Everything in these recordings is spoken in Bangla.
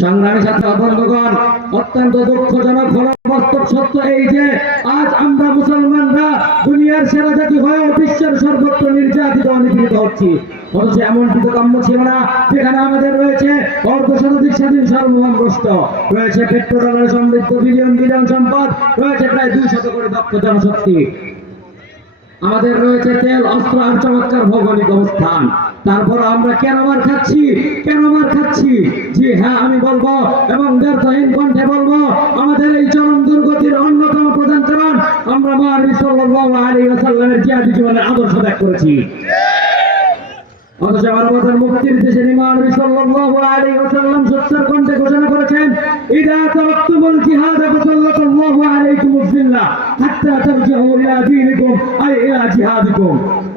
সংগ্রামী ছাত্র বন্ধুগণ, অত্যন্ত দুঃখজনক হলো বাস্তব সত্য এই যে আজ আমরা মুসলমানরা দুনিয়ার সেরা জাতি হয়েও বিশ্বের সর্বত্র নির্যাতিত নিপীড়িত হচ্ছি। অথচ এমনটি তো কাম্য ছিল না, যেখানে আমাদের রয়েছে অর্ধশতাধিক স্বাধীন সার্বভৌম রাষ্ট্র, রয়েছে পেট্রোডলার সমৃদ্ধ বিলিয়ন বিলিয়ন সম্পদ, রয়েছে প্রায় 200 কোটি দক্ষ জনশক্তি, আমাদের রয়েছে তেল অস্ত্র আর চমৎকার ভৌগোলিক অবস্থান। তারপর আমরা কেন মার খাচ্ছি, কেন মার খাচ্ছি? জি হ্যাঁ, আমি বলবো এবং ব্যর্থহীন কণ্ঠে বলবো, আমাদের এই চরম দুর্গতির অন্যতম প্রধান কারণ আমরা মহানবী সাল্লাল্লাহু আলাইহি ওয়াসাল্লামের জিহাদি জীবনের আদর্শ ত্যাগ করেছি। অথচ মানবতার মুক্তির দেশে মহানবী সাল্লাল্লাহু আলাইহি ওয়াসাল্লাম সচ্চার কণ্ঠে ঘোষণা করেছেন, ইদা তারাক্তুমুল জিহাদ ফাসাল্লাল্লাহু আলাইকুমুজ জিল্লাহ হাত্তা তারজিউ ইলা দীনিকুম আই ইলা জিহাদিকুম।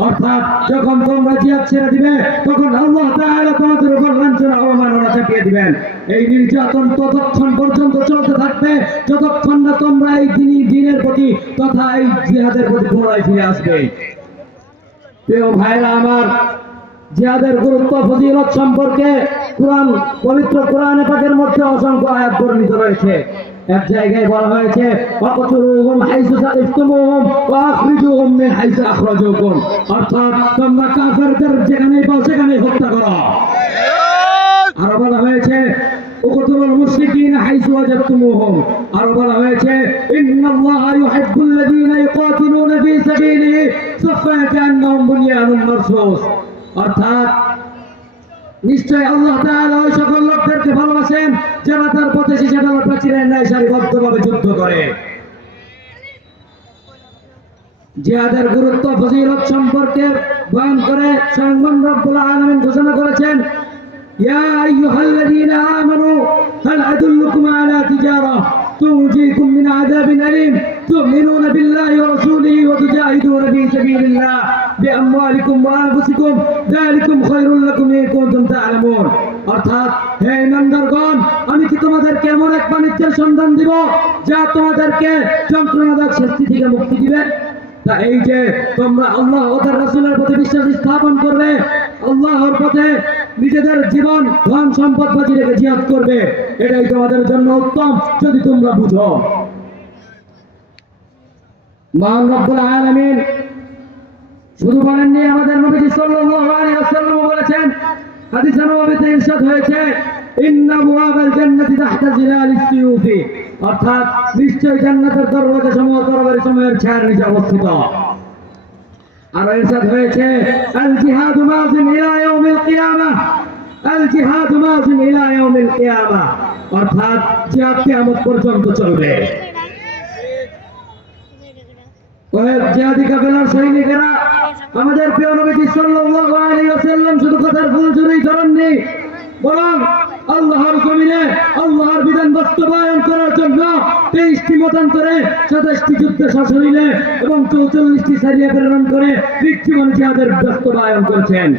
অর্থাৎ যখন তোমরা জিহাদ ছেড়ে দিবে তখন আল্লাহ তাআলা তোমাদের উপর লাঞ্ছনা অবমাননা চাপিয়ে দিবেন। এই নির্যাতন ততক্ষণ পর্যন্ত চলতে থাকবে যতক্ষণ না তোমরা এই দিনের প্রতি তথা এই জিহাদের প্রতি পুনরায় ফিরে আসবে। প্রিয় ভাইরা আমার, জিহাদের গুরুত্ব ফজিলত সম্পর্কে পবিত্র কোরআনে পাকের মধ্যে অসংখ্য আয়াত বর্ণিত রয়েছে। এক জায়গায় বলা হয়েছে, ওয়াকতুলুহুম হাইসু সাকিফতুমুহুম ওয়া আখরিজুহুম মিন হাইসু আখরাজুকুম। অর্থাৎ তোমরা কাফেরদের যেখানে পাও সেখানে হত্যা করো। আর বলা হয়েছে, উকতুলুল মুশরিকিনা হাইসু ওয়াজাদতুমুহুম। আর বলা হয়েছে, ইন্নাল্লাহা ইউহিব্বুল্লাযীনা ইউকাতিলুনা ফী সাবিলিহি সাফফান কান্নাহুম বুনয়ানুম মারসুস। অর্থাৎ নিশ্চয় আল্লাহ তাআলা ওই সকল লোকদেরকে ভালোবাসেন যারা তার পথে শিশাডালের প্রাচীরের ন্যায় সারিবদ্ধভাবে যুদ্ধ করে। জিহাদের গুরুত্ব ফজিলত সম্পর্কে বয়ান করে স্বয়ং রব্বুল আলামিন ঘোষণা করেছেন, ইয়া আইয়ুহাল্লাযীনা আমানু হাল আদুল্লুকুম আলা তিজারা তুনজিকুম মিন আযাবিন আলীম তু'মিনুনা বিল্লাহি ওয়া রাসূলিহি ওয়া তুজাহিদুনা ফী সাবিলিল্লাহ বিআমওয়ালিকুম ওয়া আনফুসিকুম যালিকুম খায়রুল লাকুম ইন কুনতুম তা'লামুন। অর্থাৎ হে ঈমানদারগণ, আমি কি তোমাদেরকে এমন এক বাণিজ্যের সন্ধান দিব যা তোমাদেরকে যন্ত্রণাদায়ক শাস্তি থেকে মুক্তি দিবে? তা এই যে তোমরা আল্লাহ ও তার রাসূলের প্রতি বিশ্বাস স্থাপন করবে, আল্লাহর পথে নিজেদের জীবন ধন সম্পদ বাজি রেখে জিহাদ করবে, এটাই তোমাদের জন্য উত্তম যদি তোমরা বুঝো। মহান রব্বুল আলামিন শুধু বলেননি, আমাদের নবীজি সাল্লাল্লাহু আলাইহি ওয়াসাল্লাম বলেছেন, হাদিসে নববীতে ইরশাদ হয়েছে, ইন্না বুওয়াবাল জান্নাতি তাহতা জিলালিস সিয়ুফি। অর্থাৎ নিশ্চয় জান্নাতের দরওয়াজা সমূহ তরবারি সমূহের ছায়ার নিচে অবস্থিত। আর ইরশাদ হয়েছে, আল জিহাদু মাযিন ইলা ইয়াউমিল কিয়ামাহ, আল জিহাদু মাযিন ইলা ইয়াউমিল কিয়ামাহ। অর্থাৎ জিহাদ কিয়ামত পর্যন্ত চলবে। ওই জিহাদি কাফেলার সৈনিকেরা আমাদের প্রিয় নবীজি সাল্লাল্লাহু আলাইহি ওয়াসাল্লাম শুধু কথার ফুলঝুরি ধরেননি, বরং আল্লাহর জমিনে আল্লাহর বিধান বাস্তবায়ন করার জন্য 23টি মতান্তরে 27টি যুদ্ধে সশরীরে এবং 44টি সারিয়া প্রেরণ করে জীবন জিহাদের বাস্তবায়ন করেছেন।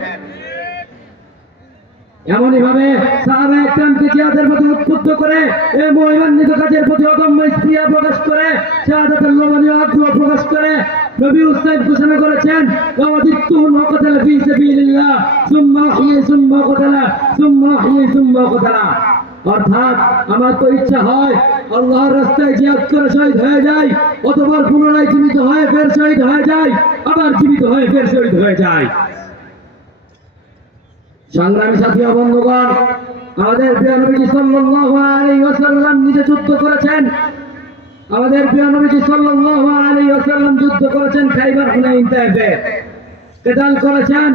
এমনই ভাবে সাহাবায়ে কেরামকে জিহাদের প্রতি উদ্বুদ্ধ করে এই মহিমান্বিত কাজের প্রতি অদম্য স্পৃহা প্রকাশ করে শাহাদাতের লোভনীয় আগ্রহ প্রকাশ করে নবী উসাইদ ঘোষণা করেছেন, ওয়াদিতুহুম ওয়াকাতালা ফী সাবিলিল্লাহ সুম্মা আহইয়া সুম্মা কাতালা সুম্মা আহইয়া সুম্মা কাতালা। অর্থাৎ আমার তো ইচ্ছা হয় আল্লাহর রাস্তায় জিহাদ করে শহীদ হয়ে যায়, অথবা পুনরায় জীবিত হয়ে ফের শহীদ হয়ে যায়, আবার জীবিত হয়ে ফের শহীদ হয়ে যায়। সংগ্রামী সাথী ও বন্ধুগণ, আমাদের প্রিয় নবীজি সাল্লাল্লাহু আলাইহি ওয়াসাল্লাম নিজে যুদ্ধ করেছেন। আমাদের প্রিয় নবীজি সাল্লাল্লাহু আলাইহি ওয়াসাল্লাম যুদ্ধ করেছেন খাইবার হুনাইন তায়েফে, কিতাল করেছেন,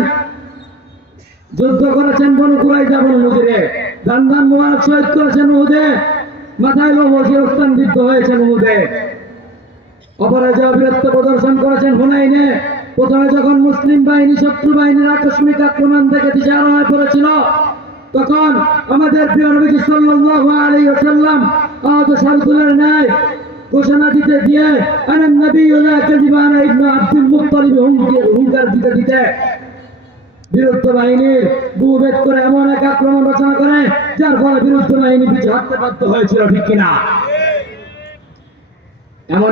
যুদ্ধ করেছেন বনু কুরাইজা বনু নযিরে, দান মুবারক শহীদ করেছেন উহুদে, মাথায় লোহ শিরস্থান বিদ্ধ হয়েছেন উহুদে। অপরাজয় বীরত্ব প্রদর্শন করেছেন হুনাইনে। প্রথমে যখন মুসলিম বাহিনী শত্রু বাহিনীর আকস্মিক আক্রমণ থেকে দিশাহারা হয়ে পড়েছিল, তখন আমাদের প্রিয় নবীজি সাল্লাল্লাহু আলাইহি ওয়াসাল্লাম আহত শারদুলের ন্যায় ঘোষণা দিতে দিয়ে আনা নবিয়্যু লা কাযিবা আনা ইবনে আব্দুল মুত্তালিব হুঙ্কার দিতে দিতে বিরুদ্ধ বাহিনীর বুভেদ করে এমন এক আক্রমণ রচনা করে যার ফলে বিরুদ্ধ বাহিনী পিছু হটতে বাধ্য হয়েছিল, ঠিক কিনা?